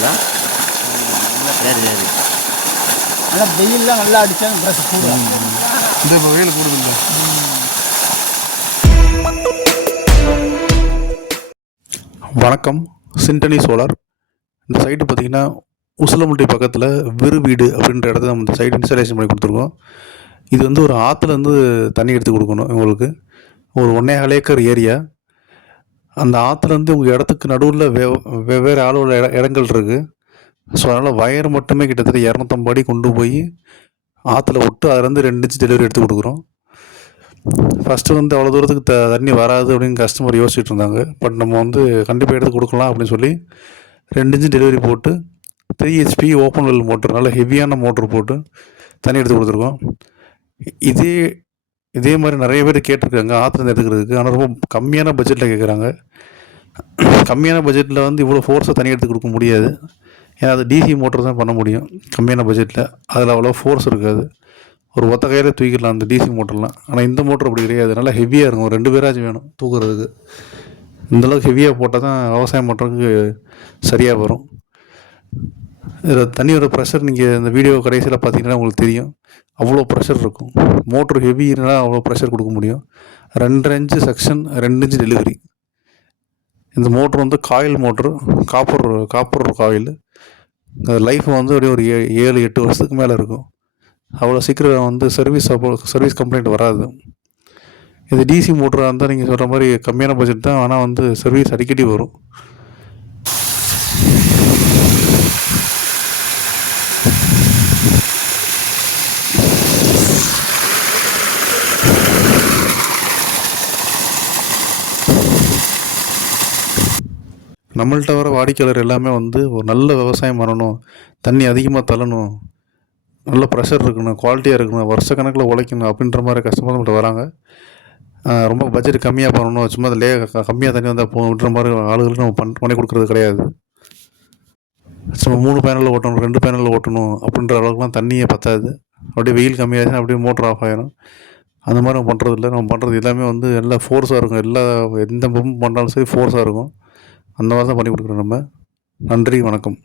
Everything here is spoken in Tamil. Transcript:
இருக்குதா சரி சரி. நல்லா வெயில்லாம் நல்லா ப்ரெஷ் கூட இந்த வெயில் கூடுதல் வணக்கம். சிண்டனி சோலார் இந்த சைட்டு பார்த்தீங்கன்னா உசிலமுட்டி பக்கத்தில் விரு வீடு அப்படின்ற இடத்துல நம்ம இந்த சைட் இன்ஸ்டாலேஷன் பண்ணி கொடுத்துருக்கோம். இது வந்து ஒரு ஆற்றுலேருந்து தண்ணி எடுத்து கொடுக்கணும் உங்களுக்கு ஒரு ஒன்றே கால் ஏக்கர் ஏரியா. அந்த ஆற்றுலேருந்து உங்கள் இடத்துக்கு நடுவில் வெவ் வெவ்வேறு அளவில் இட இடங்கள் இருக்குது ஸோ அதனால் வயர் மட்டுமே கிட்டத்தட்ட இரநூத்தம்பது அடி கொண்டு போய் ஆற்றுல விட்டு அதுலேருந்து ரெண்டு இன்ச்சு டெலிவரி எடுத்து கொடுக்குறோம். ஃபஸ்ட்டு வந்து அவ்வளோ தூரத்துக்கு த தண்ணி வராது அப்படின்னு கஸ்டமர் யோசிச்சுட்டு இருந்தாங்க. பட் நம்ம வந்து கண்டிப்பாக எடுத்து கொடுக்கலாம் அப்படின்னு சொல்லி ரெண்டு இன்ச்சு டெலிவரி போட்டு three HP open well motor நல்ல ஹெவியான மோட்டர் போட்டு தண்ணி எடுத்து கொடுத்துருக்கோம். இதே இதே மாதிரி நிறைய பேர் கேட்டிருக்காங்க ஆத்திரம் எடுத்துக்கிறதுக்கு ஆனால் ரொம்ப கம்மியான பட்ஜெட்டில் கேட்குறாங்க கம்மியான பட்ஜெட்டில் வந்து இவ்வளோ ஃபோர்ஸை தனியாக எடுத்து கொடுக்க முடியாது. ஏன்னா அது டிசி மோட்டர் தான் பண்ண முடியும் கம்மியான பட்ஜெட்டில் அதில் அவ்வளோ ஃபோர்ஸ் இருக்காது. ஒரு ஒத்த கையில் தூக்கிடலாம் அந்த டிசி மோட்டர்லாம் ஆனால் இந்த மோட்டர் அப்படி கிடையாது. நல்லா ஹெவியாக இருக்கும். ரெண்டு பேராச்சும் வேணும் தூக்குறதுக்கு. இந்தளவுக்கு ஹெவியாக போட்டால் தான் விவசாயம் பண்ணுறதுக்கு சரியாக வரும். இதில் தண்ணியோட ப்ரெஷர் நீங்கள் இந்த வீடியோ கடைசியில் பார்த்தீங்கன்னா உங்களுக்கு தெரியும். அவ்வளோ ப்ரெஷர் இருக்கும். மோட்ரு ஹெவினால அவ்வளோ ப்ரெஷர் கொடுக்க முடியும். ரெண்டரை இன்ச்சு செக்ஷன் ரெண்டு இன்ச்சு டெலிவரி இந்த மோட்ரு வந்து coil motor copper copper coil life வந்து அப்படியே ஒரு ஏ ஏழு எட்டு வருஷத்துக்கு மேலே இருக்கும். அவ்வளோ சீக்கிரம் வந்து சர்வீஸ் அப்போ சர்வீஸ் கம்ப்ளைண்ட் வராது. இது டிசி மோட்டராக இருந்தால் நீங்கள் சொல்கிற மாதிரி கம்மியான பட்ஜெட் தான். ஆனால் வந்து சர்வீஸ் அடிக்கடி வரும். நம்மள்கிட்ட வர வாடிக்கையாளர் எல்லாமே வந்து ஒரு நல்ல விவசாயம் பண்ணணும் தண்ணி அதிகமாக தள்ளணும் நல்ல ப்ரெஷர் இருக்கணும் குவாலிட்டியாக இருக்கணும் வருஷ கணக்கில் உழைக்கணும் அப்படின்ற மாதிரி கஸ்டமர் நம்மள்ட்ட வராங்க. ரொம்ப பட்ஜெட் கம்மியாக பண்ணணும் சும்மா லே கம்மியாக தண்ணி வந்தால் போகணுன்ற மாதிரி ஆளுகளுக்கு நம்ம பண் பண்ணி கொடுக்குறது கிடையாது. சும்மா மூணு பேனலில் ஓட்டணும் ரெண்டு பேனலில் ஓட்டணும் அப்படின்ற அளவுக்குலாம் தண்ணியே பற்றாது அப்படியே வெயில் கம்மியாச்சுன்னா அப்படியே மோட்டர் ஆஃப் ஆயிடும் அந்த மாதிரி நம்ம பண்ணுறது இல்லை நம்ம பண்ணுறது எல்லாமே வந்து எல்லா ஃபோர்ஸாக இருக்கும். எல்லா எந்த பம்பும் பண்ணாலும் சரி ஃபோர்ஸாக இருக்கும். அந்த மாதிரி தான் பண்ணி கொடுக்குறோம் நம்ம. நன்றி வணக்கம்.